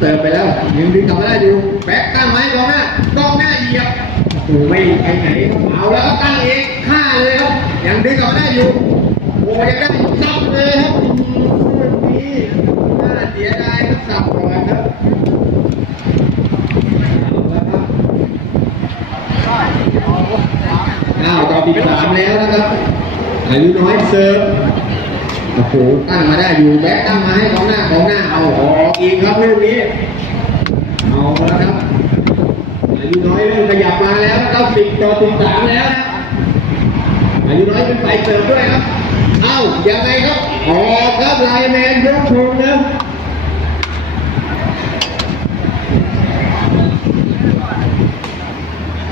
เติมไปแล้วยังดึงกลับมาได้อยู่แบ็คตั้งไว้กองหน้ากองหน้าเหยียบโอ้ไม่ไปไหนเอาแล้วก็ตั้งเองฆ่าเลยครับยังดึงกลับมาได้อยู่โอ้ยังได้ซับเลยครับนี่น่าเสียดายครับสับก่อนครับเอาแล้วครับอ้าวต่อปีสามแล้วนะครับอายุน้อยเซิร์ฟ โอ้โหตั้งมาได้อยู่แบ็คตั้งมาให้ของหน้าของหน้าเอาออกอีกครับลูกนี้เอาแล้วครับอายุน้อยเริ่มขยับมาแล้วเก้าสิบต่อสิบสามแล้วนะอายุน้อยเป็นฝ่ายเสิร์ด้วยครับเอ้ายังไงครับออกครับไลแมนยกทงนะ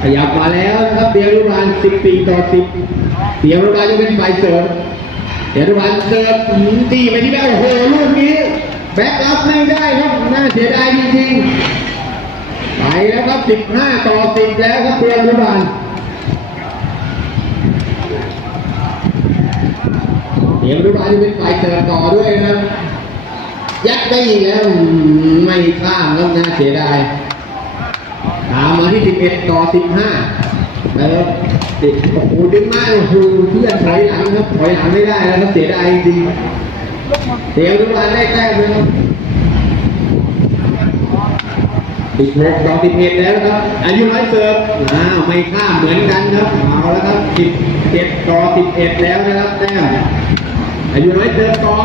ขยับมาแล้วนะครับเดียรุบาล10ปีต่อ 10เดียรุบาลจะเป็นฝ่ายเสริม เดียรุบาลเสิร์ฟหืมตีไปที่แบ็คโอ้โหลูกนี้แบ็ครับไม่ได้ครับน่าเสียดายจริงๆไปแล้วครับ 15 ต่อ 10 แล้วครับเดียรุบาลเดียรุบาลจะเป็นฝ่ายเสิร์ฟต่อด้วยนะยัดได้อีกแล้วไม่ข้ามครับน่าเสียดายตามมาที่ 11 ต่อ 15แล้ว ติดโอ้โหดึงมากโอ้โหเพื่อนถอยหลังครับถอยหลังไม่ได้แล้วครับเสียดายจริงเสียงรุบาลได้แต้มเลยครับ16ต่อ11แล้วครับ อายุน้อยเสิร์ฟอ้าวไม่ข้ามเหมือนกันครับเอาแล้วครับ17ต่อ11แล้วนะครับแต้มอายุน้อยเสิร์ฟต่อ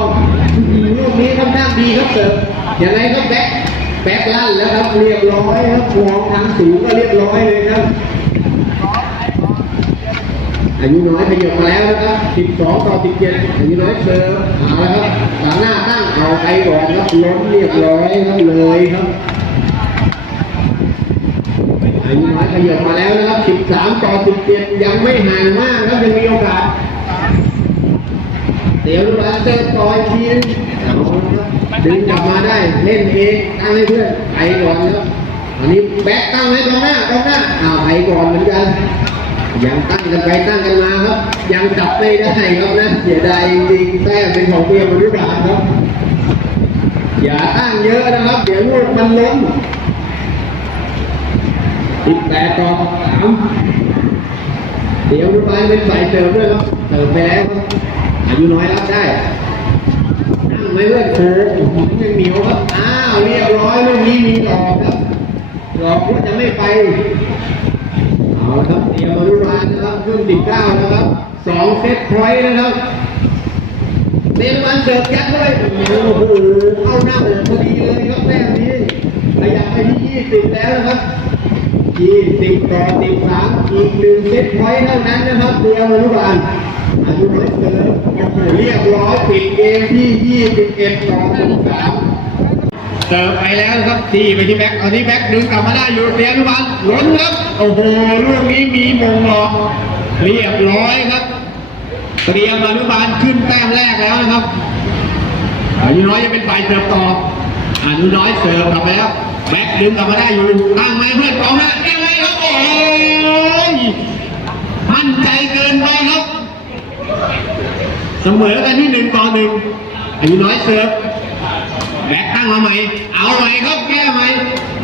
อื้อหือลูกนี้ค่อนข้างดีครับเสิร์ฟยังไงครับแบ็คแบ็คลั่นแล้วครับเรียบร้อยครับมองทางสูงก็เรียบร้อยเลยครับ อายุน้อยขยับมาแล้วนะครับ 12 ต่อ 17อายุน้อยเสิร์ฟเอาแล้วครับหลังหน้าตั้งเอาไปก่อนครับล้มเรียบร้อยครับเลยครับอายุน้อยขยับมาแล้วนะครับ 13 ต่อ 17 ยังไม่ห่างมากครับยังมีโอกาสเดี๋ยวลูกหลานเติมต่ออีกทีนึงเอาละครับดึงกลับมาได้เล่นเองตั้งให้เพื่อนไปก่อนครับอันนี้แบ็คตั้งให้กองหน้ากองหน้าอ้าวไปก่อนเหมือนกัน ยังตั้งกันไปตั้งกันมาครับ ยังจับไม่ได้ครับนะเสียดายจริงแต้มเป็นของเพียงบริบาลครับ อย่าตั้งเยอะนะครับ เดี๋ยวลูกมันล้มสิบแปดต่อสามเดี๋ยวบริบาลเป็นฝ่ายเติมด้วยครับเติมไปแล้วครับอายุน้อยรับได้นั่งไม่เลื่อนโค้งยังเหนียวครับอ้าวเรียบร้อยลูกนี้มีหลอกครับหลอกว่าจะไม่ไป ครับเตรียมมารุบาลนะครับรุ่น19นะครับสองเซตพอยต์นะครับเตรียมมันเสิร์ฟยัดด้วยโอ้โหเข้าหน้าอกพอดีเลยครับแม่นี้ขยับไปที่20แล้วนะครับ20ต่อ13อีกหนึ่งเซตพอยต์เท่านั้นนะครับเตรียมมารุบาลอายุน้อยเสิร์ฟเรียบร้อยปิดเกมที่21ต่อ13เสิ ร์ฟไปแล้วครับที่ไปที่แบ็คเอาที่แบ็คดึงกลับมาได้อยู่เรียนวันล้นครับ โอ้โหลูกนี้มีมงหลอกเรียบร้อยครับเตรียมอนุบาลขึ้นแต้มแรกแล้วนะครับอายุน้อยจะเป็นฝ่ายเสิร์ฟต่ออายุน้อยเสิร์ฟกลับไปแล้วแบ็คดึงกลับมาได้อยู่ตั้งไม้เพื่อนกองหน้ายังไงครับโอ้ยมั่นใจเกินไปครับเสมอกันที่หนึ่งต่อหนึ่งอายุน้อยเสิร์ฟแบ็คตั้งมาใหม่ เอาใหม่ครับแก้ใหม่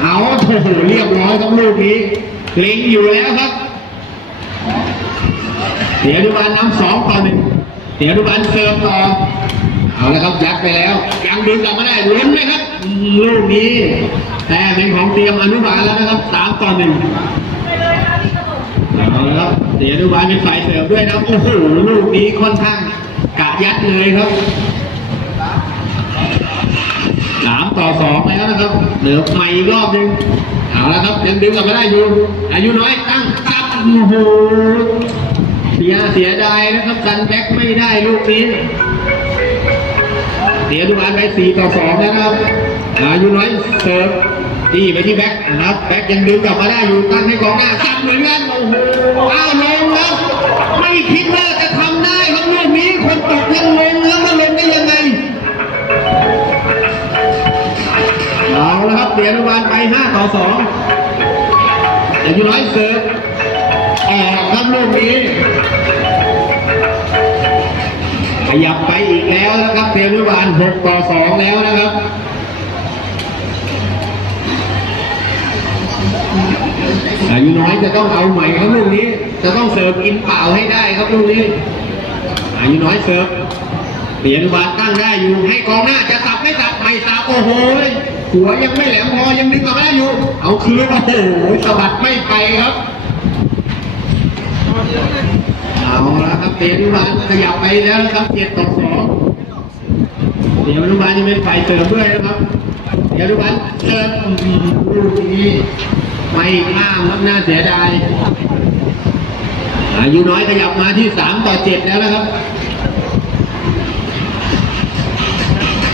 เอาโอ้โหเรียบร้อยครับลูกนี้เล็งอยู่แล้วครับเสียดุบาลน้ำสองต่อหนึ่งเสียดุบาลเสิร์ฟต่อเอาละครับยัดไปแล้วยังดึงกลับมาได้ลุ้นไหมครับลูกนี้แต่เป็นของเตรียมอนุบาลแล้วนะครับสามต่อหนึ่งเอาละครับเสียดุบาลเป็นฝ่ายเสิร์ฟด้วยนะโอ้โหลูกนี้ค่อนข้างกะยัดเลยครับ เหลือใหม่อีกรอบหนึ่งเอาละครับยังดึงกลับมาได้อยู่ อายุน้อยตั้งตับโอ้โหเสียเสียดายนะครับซันแบ็กไม่ได้ลูกนี้เสียดูอันไปสี่ต่อสองแล้วนะครับอายุน้อยเสิร์ฟตีไปที่แบ็กนะครับแบ็กยังดึงกลับมาได้อยู่ตั้งให้กองหน้าซัดเหมือนกันโอ้โหอ้าวลงแล้วไม่คิดว่า ต่อสองอายุร้อยเซิร์ฟออกครับลูกนี้ ขยับไปอีกแล้วนะครับเพียงวิวานหกต่อสองแล้วนะครับอายุน้อยจะต้องเอาใหม่ครับลูกนี้ จะต้องเสิร์ฟกินเปล่าให้ได้ครับลูกนี้อายุน้อยเสิร์ฟเปลี่ยนบาทตั้งได้อยู่ให้กองหน้าจะสับไม่สับไม่สับโอ้โห หัวยังไม่แหลมพอยังดึงกลับมาได้อยู่ เอาคืนโอ้โหสะบัดไม่ไปครับ เอาละครับเปลี่ยนบาลขยับไปแล้วนะครับเจ็ดต่อสองเดี๋ยนุบาลจะเป็นฝ่ายเสิร์ฟด้วยนะครับเดี๋ยนุบาลเสิร์ฟอื้อหือลูกนี้ไม่ข้ามครับน่าเสียดายอายุน้อยขยับมาที่สามต่อเจ็ดแล้วนะครับ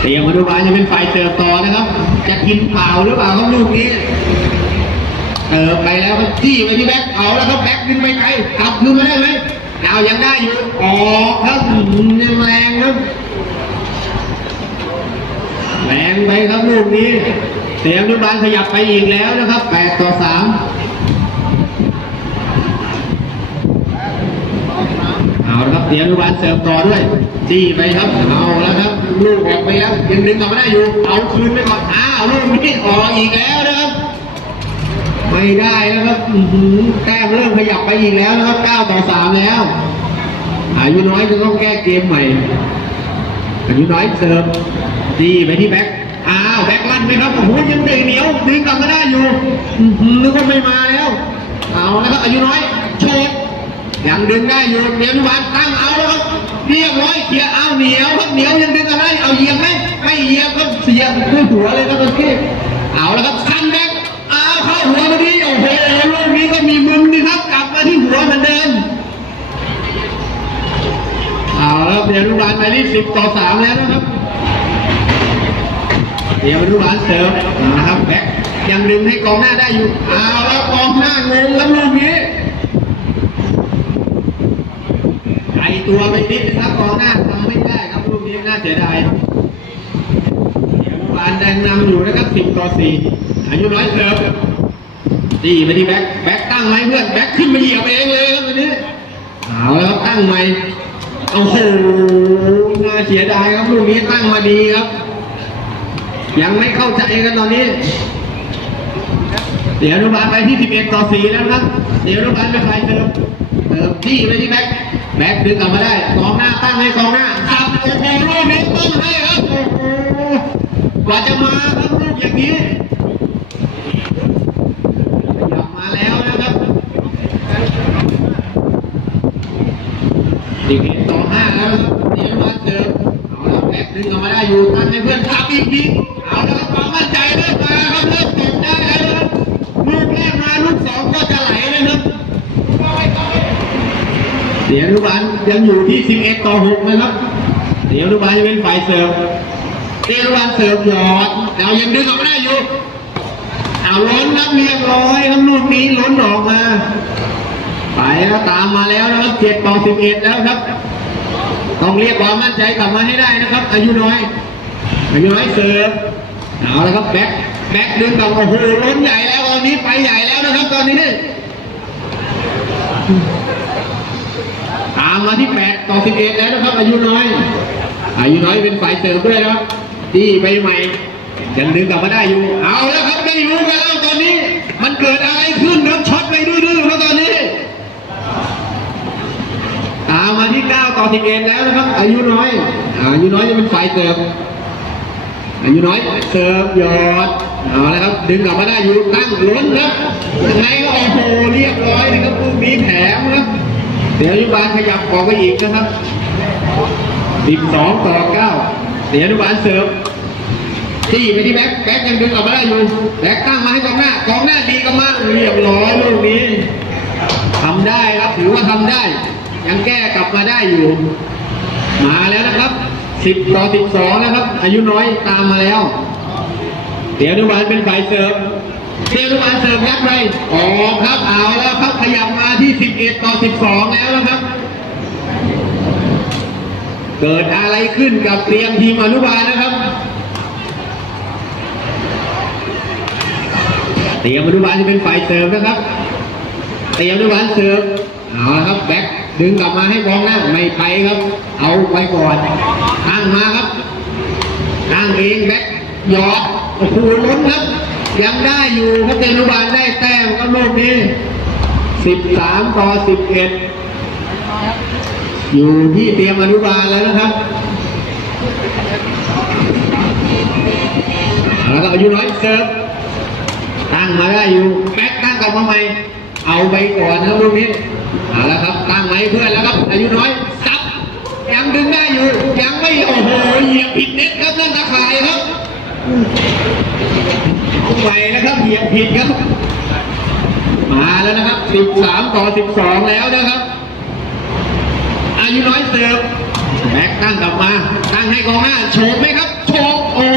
เรียงมาดูว่าจะเป็นไฟเติบต่อนะครับ จะกินเผาหรือเปล่าครับลูกนี้เออไปแล้วจี้ไปที่แบ็คเอาแล้วครับแบ็คขึ้นไปไกลกลับขึ้นมาได้ไหมเอายังได้อยู่อ๋อครับยังแรงครับแรงไปครับลูกนี้เสียงนุบาลขยับไปอีกแล้วนะครับแปดต่อสาม บอนุบาลเสิร์ฟต่อด้วยจี้ไปครับ เอาแล้วครับ ลูกออกไปแล้วยังดึงกลับมาได้อยู่ เอาคืนไปก่อน อ้าวลูกนี้ออกอีกแล้วนะครับ ไม่ได้นะครับอือหือแต้มเริ่มขยับไปอีกแล้วนะครับ9ต่อ3แล้ว อายุน้อยจะต้องแก้เกมใหม่ อายุน้อยเสิร์ฟจี้ไปที่แบ็คอ้าวแบ็คลั่นไหมครับโอ้โหยังเตะเหนียวดึงกลับมาได้อยู่นึกว่าไม่มาแล้ว เอาแล้วครับอายุน้อย ยังดึงได้อยู่เนียนวานตั้งเอาแล้วครับเรียบร้อยเคลียร์เอาเหนียวครับเหนียวยังดึงกันได้เอาเหยียบไหมไม่เหยียบครับเสียบด้วยหัวเลยครับตอนนี้เอาแล้วครับคันแบ็คเอาเข้าหัวมาดีโอ้โหลูกนี้ก็มีมึนนี่ครับกลับมาที่หัวเหมือนเดิมเอาแล้วเนียนวานไปที่สิบต่อสามแล้วนะครับเนียนวานเสร์ฟนะครับแบ็คยังดึงให้กองหน้าได้อยู่เอาแล้วกองหน้างงแล้วลูกนี้ ไอ ตัวไปนิดนึงครับกองหน้าทำไม่ได้ครับลูกนี้น่าเสียดายเดี๋ยวบานแดงนำอยู่นะครับ10ต่อ4อายุน้อยเสิร์ฟดีไปที่แบ็คแบ็คตั้งไว้เพื่อนแบ็คขึ้นมาเหยียบเองเลยครับวันนี้เอาแล้วตั้งใหม่โอ้โหน่าเสียดายครับลูกนี้ตั้งมาดีครับ ยังไม่เข้าใจกันตอนนี้เดี๋ยวอนุบาลไปที่ 11 ต่อ 4 แล้วนะครับ เดี๋ยวอนุบาลไปไฟเติมเติมที่ไปที่แบ็ค แบ็คดึงกลับมาได้กองหน้าตั้งให้กองหน้าสับโอ้โหลูกนี้ตั้งให้ครับโอ้โหกว่าจะมาครับลูกอย่างนี้ขยับมาแล้วนะครับสิบเอ็ดต่อห้าแล้วครับเดี๋ยวอนุบาเติมเอาแล้วแบ็คดึงกลับมาได้อยู่ตั้งให้เพื่อนทับอีกที ยังอยู่ที่ 11 ต่อ 6 นะครับ เดี๋ยวอนุบาลจะเป็นฝ่ายเสิร์ฟเดี๋ยวอนุบาลเสิร์ฟหยอดเรายังดึงออกไม่ได้อยู่เอาล้นครับเรียบร้อยครับลูกนี้ล้นออกมาไปแล้วตามมาแล้วนะครับ7ต่อ 11 แล้วครับ ต้องเรียกความมั่นใจกลับมาให้ได้นะครับ อายุน้อย อายุน้อยเสิร์ฟเอาละครับแบ็คแบ็คดึงกลับโอ้โหล้นใหญ่แล้วตอนนี้ไปใหญ่แล้วนะครับ ตอนนี้ามมาที่ 8 ต่อ 11 แล้วนะครับ อายุน้อย อายุน้อยเป็นฝ่ายเสิร์ฟด้วยนะครับดีไปใหม่ยังดึงกลับมาได้อยู่ เอาแล้วครับได้รู้กันแล้วตอนนี้ มันเกิดอะไรขึ้นครับช็อตไปดื้อๆแล้วตอนนี้ตามมาที่ 9 ต่อ 11 แล้วนะครับ อายุน้อย อายุน้อยจะเป็นฝ่ายเสิร์ฟอายุน้อยเสิร์ฟยอดเอาละครับดึงกลับมาได้อยู่ตั้งล้นครับยังไงก็โอ้โหเรียบร้อยนะครับลูกนี้แถมครับ เดี๋ยวอนุบาลขยับออกไปอีกนะครับ12ต่อ9เดี๋ยวอนุบาลเสิร์ฟที่ไปที่แบ็คแบ็คยังดึงกลับมาได้อยู่แบ็คตั้งมาให้กองหน้ากองหน้าดีก็มากเรียบร้อยลูกนี้ทำได้ครับถือว่าทำได้ ยังแก้กลับมาได้อยู่ มาแล้วนะครับ10ต่อ12นะครับ อายุน้อยตามมาแล้ว เดี๋ยวอนุบาลเป็นฝ่ายเสิร์ฟ เดี๋ยวอนุบาลเสิร์ฟยัดไปออกครับเอาแล้วครับขยับมาที่ 11 ต่อ 12 แล้วนะครับ เกิดอะไรขึ้นกับเตรียมทีมอนุบาลนะครับ เตรียมอนุบาลจะเป็นฝ่ายเสร์ฟนะครับ เตรียมอนุบาลเสร์ฟเอาละครับแบ็คดึงกลับมาให้กองน้าไม่ไปครับ เอาไปก่อนตั้งมาครับตั้งเองแบ็คหยอดโอ้โหล้นครับ ยังได้อยู่ครับเตรียมนุบาลได้แต้มครับลูกนี้สิบสามต่อสิบเอ็ดอยู่ที่เตรียมอนุบาลแล้วนะครับแล้วก็อายุน้อยเสิร์ฟตั้งมาได้อยู่แบ็คตั้งกลับมาใหม่เอาไปก่อนนะลูกนี้เอาละครับตั้งไว้เพื่อนแล้วครับ อายุน้อยซับยังดึงได้อยู่ ยังไม่โอ้โหเหยียบผิดเน็ตครับนั่นตะข่ายครับ ไปนะครับเหยียบผิดครับ มาแล้วนะครับ 13 ต่อ 12 แล้วนะครับ อายุน้อยเสิร์ฟแบ็คตั้งกลับมาตั้งให้กองหน้าโฉบไหมครับโฉบโอ้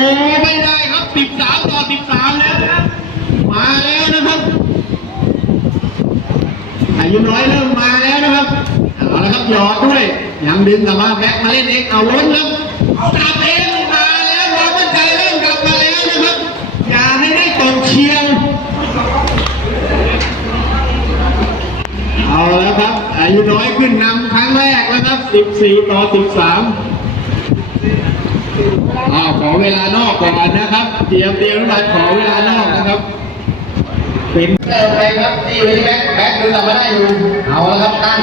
ไม่ได้ครับ 13 ต่อ 13 แล้วนะครับ มาแล้วนะครับอายุน้อยเริ่มมาแล้วนะครับเอาละครับหยอดด้วยยังดึงกลับมาแบ็คมาเล่นเองเอาล้นครับกลับเองมาแล้วความมั่นใจเริ่มกลับมาแล้วนะครับ อย่าให้ได้ตกเชียง เอา แล้วครับ อายุน้อยขึ้นนำครั้งแรกแล้วครับ 14 ต่อ 13อ้าวขอเวลานอกก่อนนะครับ เตรียมเตรียมรัฐบาลขอเวลานอกนะครับเป็นเติมไปครับตีไว้ที่แบ็คแบ็คดึงกลับมาได้อยู่ เอาแล้วครับตั้ง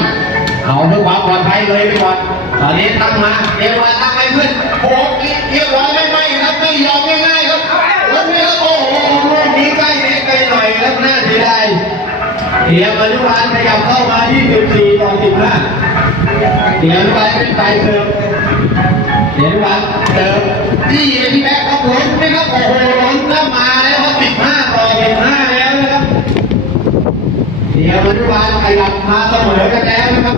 เอาเพื่อความปลอดภัยเลยไปก่อน ตอนนี้ตั้งมาเดี๋ยวมาตั้งให้เพื่อนโอ้เรียบร้อยไม่ไม่ครับไม่ยอมง่าย เดี๋ยวอนุบาลขยับเข้ามาที่14ต่อ15เดี๋ยวอนุบาลเป็นฝ่ายเสิร์ฟเดี๋ยวอนุบาลเสิร์ฟที่ไปที่แบ็คครับล้นไหมครับโอ้โหล้นแล้วมาแล้วครับ15ต่อ15แล้วนะครับเดี๋ยวอนุบาลขยับมาเสมอกันแล้วนะครับ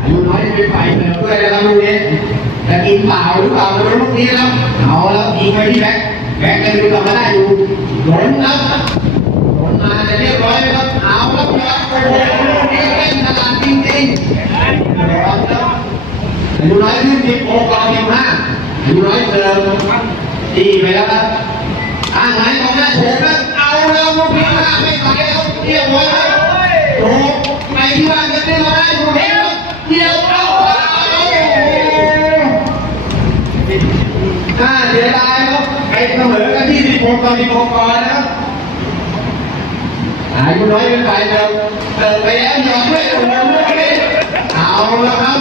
อายุน้อยเป็นฝ่ายเสิร์ฟด้วยนะครับลูกนี้จะกินเปล่าหรือเปล่าไม่รู้ลูกนี้แล้วเอาแล้วยิงไปที่แบ็คแบ็คเลยดูกลับมาได้อยู่หล่นครับหล่นมา จะเรียบร้อยไหมครับเอาแล้วครับโอ้โหลูกนี้เล่นตลาดจริงๆเอาครับอายุน้อยขึ้น16ต่อ15อายุน้อยเสิร์ฟดีไปแล้วครับอ่างไหนของหน้าโฉมแล้เอาแล้วลูกนี้ห้าไม่ไหลแล้วเรียบร้อยแล้วโฉมไปที่บ้านกันได้ไหมดูเดียวเดียวเอาน่าเสียดายครับไปเสมอกันที่16ต่อ16ก่อนนะครับ อายุน้อยเป็นฝ่ายเติมเติมไปแล้วยอมด้วยโอ้โหลูกนี้เอาแล้วครับ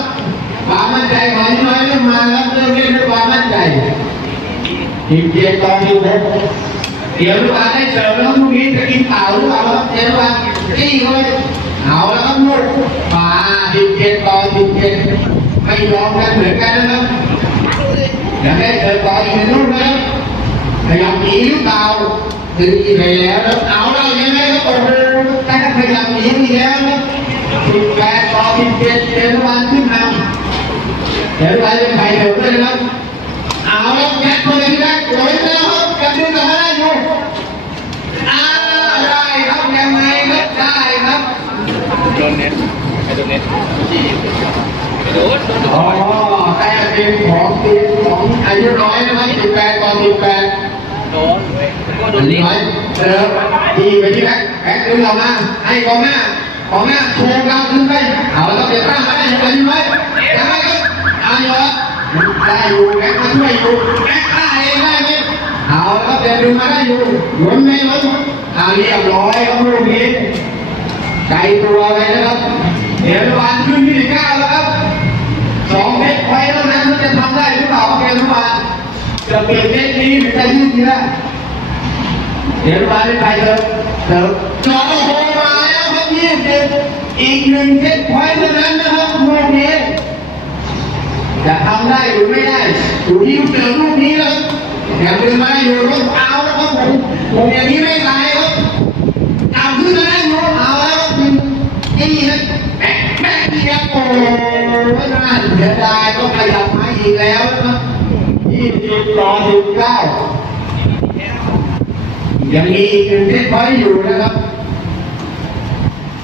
ความมั่นใจของอายุน้อยเริ่มมาแล้วเริ่มเล่นด้วยความมั่นใจทีมเจียตอนที่หกเดี๋ยวลูกอาได้เสิร์ฟแล้วลูกนี้จะกินเปล่าหรือเปล่าครับเดี๋ยวลูกอาจี้เลยเอาแล้วครับลูกมาทีมเจียตอนทีมเจียไม่ยอมกันเหมือนกันนะครับเดี๋ยวได้เสิร์ฟต่ออีกหนึ่งลูกนะครับ ขยับหนีหรือเปล่าถึงอีกแล้วแล้วเอาแล้วยังไงครับโอ้โหแต่ขยับหนีอีกแล้วนะสิบแปดต่อสิบเจ็ดเดี๋ยวลูกอาขึ้นนำเดี๋ยวลูกอาจะไปเสิร์ฟด้วยนะครับเอาแล้วแก๊สเลยแก๊สโดยแล้วครับกระดึงกลับมาได้อยู่อ่าได้ครับยังไงครับได้ครับโดนเน็ตไอ้โดนเน็ตโดนโดนอ๋อแต่เป็นของทีมของอายุน้อยนะครับ18ต่อ18 โดนก็โดอานยุเน็ตน้อยเสร์ฟดีไปที่แบ็คแบ็คดึงออกมาให้กองหน้ากองหน้าโชว์กำขึ้นไปเอาแล้วครับเดี๋ยวตั้งมาได้ยู่อายุน้อยยังไงครับอายุน้อยได้อยู่แบ็คมาช่วยอยู่แบ็คฆ่าเองได้ไหมเอาแล้วครับเดี๋ยวดึงมาได้อยู่หมุนไม่หมุนอาเรียบร้อยครับลูกนี้ใจตัวเลยนะครับเดี๋ยววันขึ้นที่เก้าแล้วครับสองเมตรไฟเท่านั้นมันจะทำได้หรือเปล่าเกมทุกวันจะเปลี่ยนเมตรนี้หรือจะยืดเยื้อ เดี๋ยววันเป็นไปเถอะเถอะจอดโอ้โหมาแล้วครับยี่สิบอีกหนึ่งเมตรไฟเท่านั้นนะครับลูกนี้จะทำได้หรือไม่ได้อยู่ที่ลูกเสือลูกนี้แล้วอย่างเดินมาอยู่รถเอาแล้วครับผมผมอย่างนี้ไม่ตายครับเอาขึ้นมาได้หมดเอาแล้วนี่นะแบกแบกเดียวโอ้ไม่น่าเสียดายก็ขยับมาอีกแล้วนะครับยี่สิบต่อสิบเก้า ยังมีอีกหนึ่งเซตไว้อยู่นะครับ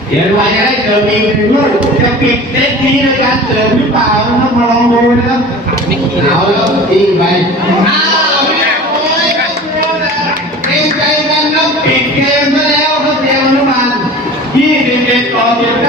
เดี๋ยววันจะได้เจอมีหนึ่งลูกจะปิดเซตนี้ในการเสริมหรือเปล่านะครับมาลองดูนะครับไม่ขี่เอาแล้วตีไปอ้าวเรียบร้อยครับเกรงใจกันครับปิดเกมซะแล้วครับเดียวอนุบเอ็ดต่อ19